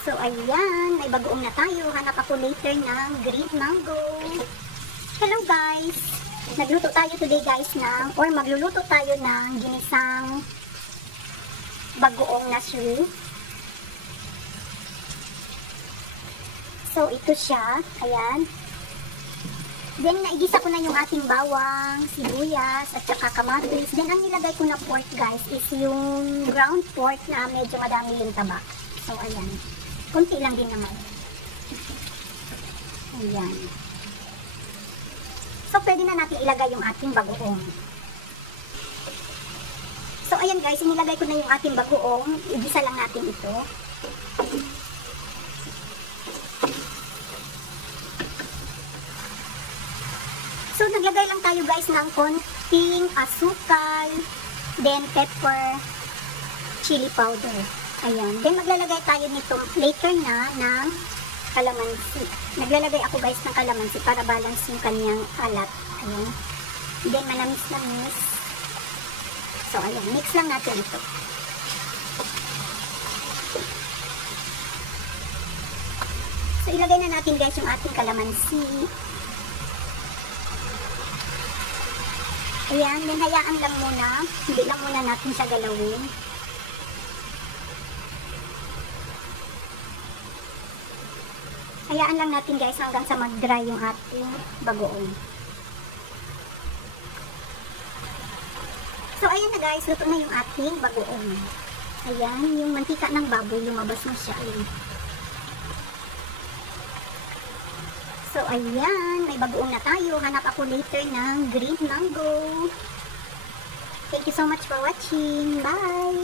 So, ayan. May bagoong na tayo. Hanap ako later ng green mango. Hello guys! Nagluto tayo today guys magluluto tayo ng ginisang bagoong na shrimp. So, ito siya. Ayan. Then, naigisa ko na yung ating bawang, sibuyas, at saka kamatis. Then, ang nilagay ko na pork guys is yung ground pork na medyo madami yung taba. So, ayan. Kunti lang din naman. Ayan. So, pwede na natin ilagay yung ating bagoong. So, ayan guys, inilagay ko na yung ating bagoong. Igisa lang natin ito. So, naglagay lang tayo guys ng konting asukal, then pepper, chili powder. Ayan. Then, maglalagay tayo nito later na ng kalamansi. Naglalagay ako guys ng kalamansi para balance yung kanyang alat. Ayan. Then, manamis-namis. So, ayan. Mix lang natin ito. So, ilagay na natin guys yung ating kalamansi. Ayan. Then, hayaan lang muna. Hindi lang muna natin siya galawin. Hayaan lang natin guys hanggang sa mag-dry yung ating bagoong. So, ayan na guys. Luto na yung ating bagoong. Ayan. Yung mantika ng baboy. Lumabas na siya. Ayan. So, ayan. May bagoong na tayo. Hanap ako later ng green mango. Thank you so much for watching. Bye!